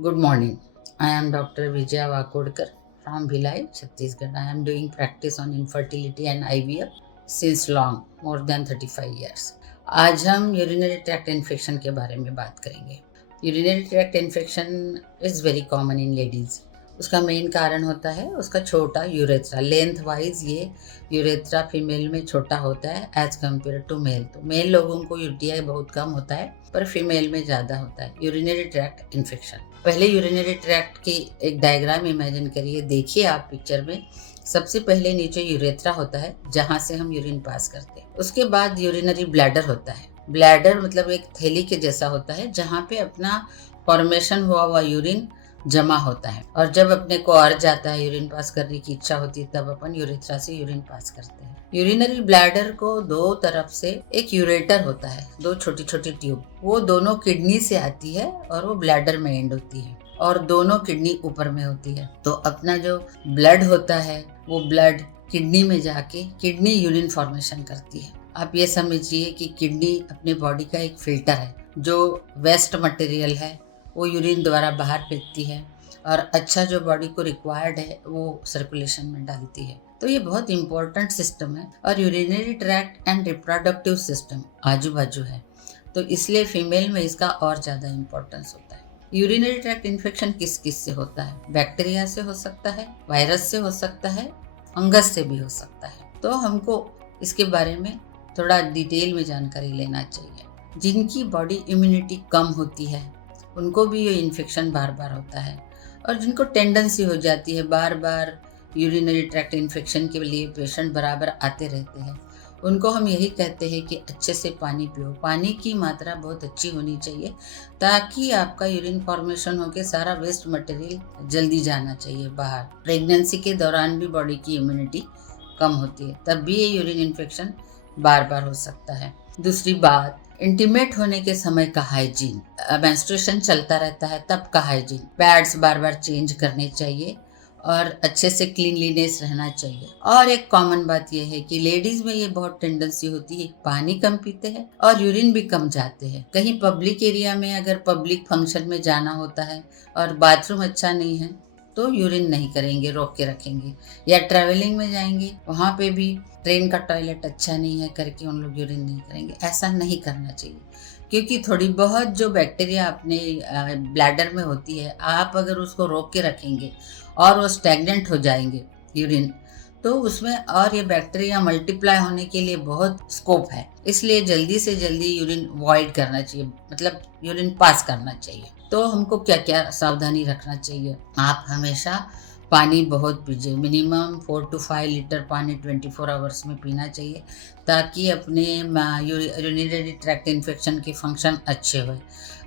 Good morning. I am Dr. Vijaya Vakodkar from Bhilai, Chhattisgarh. I am doing practice on infertility and IVF since long, more than 35 years. आज हम urinary tract infection के बारे में बात करेंगे। Urinary tract infection is very common in ladies. उसका main कारण होता है उसका छोटा यूरेथ्रा। लेंथ वाइज ये यूरेथ्रा फीमेल में छोटा होता है एज कम्पेयर टू मेल। तो मेल लोगों को यूटीआई बहुत कम होता है पर फीमेल में ज़्यादा होता है यूरिनरी ट्रैक्ट इन्फेक्शन। पहले यूरिनरी ट्रैक्ट की एक डायग्राम इमेजिन करिए, देखिए आप पिक्चर में। सबसे पहले नीचे यूरेथ्रा होता है जहाँ से हम यूरिन पास करते हैं। उसके बाद यूरिनरी ब्लैडर होता है। ब्लैडर मतलब एक थैली के जैसा होता है जहाँ पे अपना फॉर्मेशन हुआ यूरिन जमा होता है, और जब अपने को अर्ज आता है यूरिन पास करने की इच्छा होती है तब अपन यूरेथ्रा से यूरिन पास करते हैं। यूरिनरी ब्लैडर को दो तरफ से एक यूरेटर होता है, दो छोटी छोटी ट्यूब, वो दोनों किडनी से आती है और वो ब्लैडर में एंड होती है और दोनों किडनी ऊपर में होती है। तो अपना जो ब्लड होता है वो ब्लड किडनी में जाके किडनी यूरिन फॉर्मेशन करती है। आप ये समझिए कि किडनी अपनी बॉडी का एक फिल्टर है, जो वेस्ट मटेरियल है वो यूरिन द्वारा बाहर फेंकती है और अच्छा जो बॉडी को रिक्वायर्ड है वो सर्कुलेशन में डालती है। तो ये बहुत इंपॉर्टेंट सिस्टम है और urinary tract and reproductive system आजू बाजू है, तो इसलिए फीमेल में इसका और ज़्यादा इम्पोर्टेंस होता है। यूरिनरी ट्रैक्ट इन्फेक्शन किस किस से होता है? बैक्टीरिया से हो सकता है, वायरस से हो सकता है, फंगस से भी हो सकता है। तो हमको इसके बारे में थोड़ा डिटेल में जानकारी लेना चाहिए। जिनकी बॉडी इम्यूनिटी कम होती है उनको भी ये इन्फेक्शन बार बार होता है, और जिनको टेंडेंसी हो जाती है बार बार यूरिनरी ट्रैक्ट इन्फेक्शन के लिए पेशेंट बराबर आते रहते हैं, उनको हम यही कहते हैं कि अच्छे से पानी पियो। पानी की मात्रा बहुत अच्छी होनी चाहिए ताकि आपका यूरिन फॉर्मेशन होकर सारा वेस्ट मटेरियल जल्दी जाना चाहिए बाहर। प्रेगनेंसी के दौरान भी बॉडी की इम्यूनिटी कम होती है, तब भी ये यूरिन इन्फेक्शन बार बार हो सकता है। दूसरी बात, इंटीमेट होने के समय का हाइजीन। मेंस्ट्रुएशन चलता रहता है तब का हाइजीन, पैड्स बार बार चेंज करने चाहिए और अच्छे से क्लीनलीनेस रहना चाहिए। और एक कॉमन बात यह है कि लेडीज में ये बहुत टेंडेंसी होती है, पानी कम पीते हैं और यूरिन भी कम जाते हैं। कहीं पब्लिक एरिया में अगर पब्लिक फंक्शन में जाना होता है और बाथरूम अच्छा नहीं है तो यूरिन नहीं करेंगे, रोक के रखेंगे। या ट्रैवलिंग में जाएंगे, वहाँ पे भी ट्रेन का टॉयलेट अच्छा नहीं है करके उन लोग यूरिन नहीं करेंगे। ऐसा नहीं करना चाहिए, क्योंकि थोड़ी बहुत जो बैक्टीरिया अपने ब्लैडर में होती है, आप अगर उसको रोक के रखेंगे और वो स्टैग्नेंट हो जाएंगे यूरिन, तो उसमें और ये बैक्टीरिया मल्टीप्लाई होने के लिए बहुत स्कोप है। इसलिए जल्दी से जल्दी यूरिन वॉइड करना चाहिए, मतलब यूरिन पास करना चाहिए। तो हमको क्या क्या सावधानी रखना चाहिए? आप हमेशा पानी बहुत पीजिए, मिनिमम 4 to 5 लीटर पानी 24 आवर्स में पीना चाहिए ताकि अपने यूरिनरी ट्रैक्ट इन्फेक्शन के फंक्शन अच्छे हों।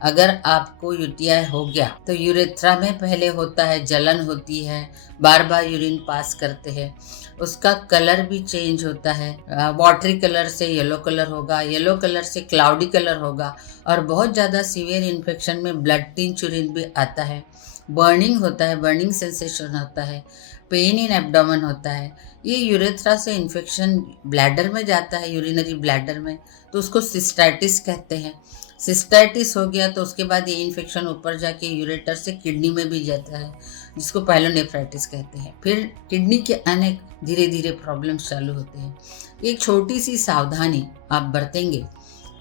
अगर आपको यूटीआई हो गया तो यूरेथ्रा में पहले होता है, जलन होती है, बार बार यूरिन पास करते हैं, उसका कलर भी चेंज होता है। वाटरी कलर से येलो कलर होगा, येलो कलर से क्लाउडी कलर होगा, और बहुत ज़्यादा सीवियर इन्फेक्शन में ब्लड टिंच यूरिन भी आता है। बर्निंग होता है, बर्निंग सेंसेशन होता है, पेन इन एब्डोमेन होता है। ये यूरेथ्रा से इन्फेक्शन ब्लैडर में जाता है, यूरिनरी ब्लैडर में, तो उसको सिस्टाइटिस कहते हैं। सिस्टाइटिस हो गया तो उसके बाद ये इन्फेक्शन ऊपर जाके यूरेटर से किडनी में भी जाता है, जिसको पाइलोनेफ्राइटिस कहते हैं। फिर किडनी के अनेक धीरे धीरे प्रॉब्लम्स चालू होते हैं। एक छोटी सी सावधानी आप बरतेंगे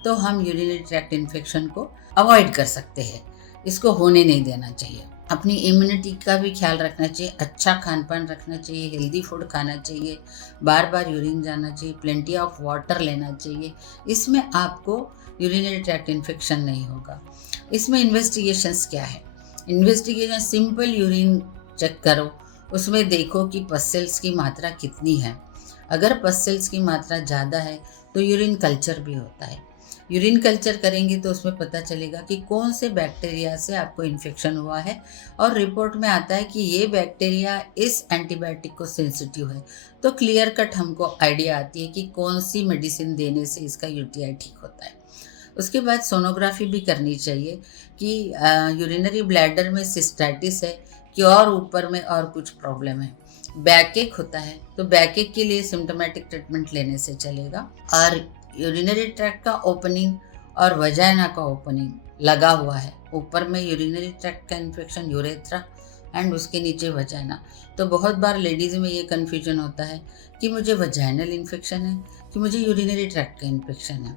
तो हम यूरिनरी ट्रैक्ट इन्फेक्शन को अवॉइड कर सकते हैं। इसको होने नहीं देना चाहिए। अपनी इम्यूनिटी का भी ख्याल रखना चाहिए, अच्छा खान पान रखना चाहिए, हेल्दी फूड खाना चाहिए, बार बार यूरिन जाना चाहिए, प्लेंटी ऑफ वाटर लेना चाहिए। इसमें आपको यूरिनरी ट्रैक्ट इन्फेक्शन नहीं होगा। इसमें इन्वेस्टिगेशंस क्या है? इन्वेस्टिगेशन सिंपल यूरिन चेक करो, उसमें देखो कि पस सेल्स की मात्रा कितनी है। अगर पस सेल्स की मात्रा ज़्यादा है तो यूरिन कल्चर भी होता है। यूरिन कल्चर करेंगे तो उसमें पता चलेगा कि कौन से बैक्टीरिया से आपको इन्फेक्शन हुआ है, और रिपोर्ट में आता है कि ये बैक्टीरिया इस एंटीबायोटिक को सेंसिटिव है। तो क्लियर कट हमको आइडिया आती है कि कौन सी मेडिसिन देने से इसका यूटीआई ठीक होता है। उसके बाद सोनोग्राफी भी करनी चाहिए कि यूरिनरी ब्लैडर में सिस्टाइटिस है कि और ऊपर में और कुछ प्रॉब्लम है। बैकएक होता है तो बैकएक के लिए सिम्टोमेटिक ट्रीटमेंट लेने से चलेगा। और यूरिनरी ट्रैक्ट का ओपनिंग और वजाइना का ओपनिंग लगा हुआ है, ऊपर में यूरिनरी ट्रैक्ट का इन्फेक्शन यूरेथ्रा एंड उसके नीचे वजाइना। तो बहुत बार लेडीज़ में ये कन्फ्यूजन होता है कि मुझे वजाइनल इन्फेक्शन है कि मुझे यूरिनरी ट्रैक्ट का इन्फेक्शन है।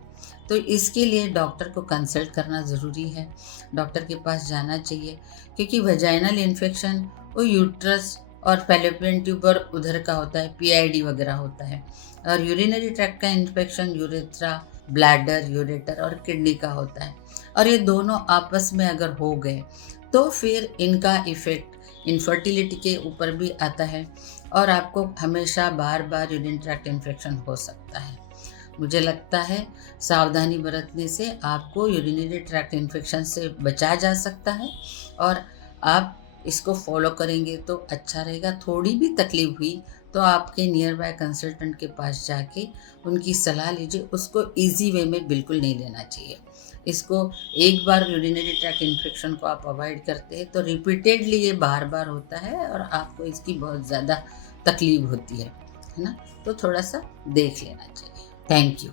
तो इसके लिए डॉक्टर को कंसल्ट करना ज़रूरी है, डॉक्टर के पास जाना चाहिए, क्योंकि वजाइनल इन्फेक्शन वो यूट्रस और फैलोपियन ट्यूब और उधर का होता है, पीआईडी वगैरह होता है, और यूरिनरी ट्रैक्ट का इन्फेक्शन यूरेथ्रा, ब्लैडर, यूरेटर और किडनी का होता है। और ये दोनों आपस में अगर हो गए तो फिर इनका इफ़ेक्ट इनफर्टिलिटी के ऊपर भी आता है और आपको हमेशा बार बार यूरिन ट्रैक्ट इन्फेक्शन हो सकता है। मुझे लगता है सावधानी बरतने से आपको यूरिनरी ट्रैक्ट इन्फेक्शन से बचा जा सकता है, और आप इसको फॉलो करेंगे तो अच्छा रहेगा। थोड़ी भी तकलीफ हुई तो आपके नियर बाय कंसल्टेंट के पास जाके उनकी सलाह लीजिए। उसको इजी वे में बिल्कुल नहीं लेना चाहिए। इसको एक बार यूरिनरी ट्रैक्ट इन्फेक्शन को आप अवॉइड करते हैं तो रिपीटेडली ये बार बार होता है और आपको इसकी बहुत ज़्यादा तकलीफ होती है ना। तो थोड़ा सा देख लेना चाहिए। Thank you.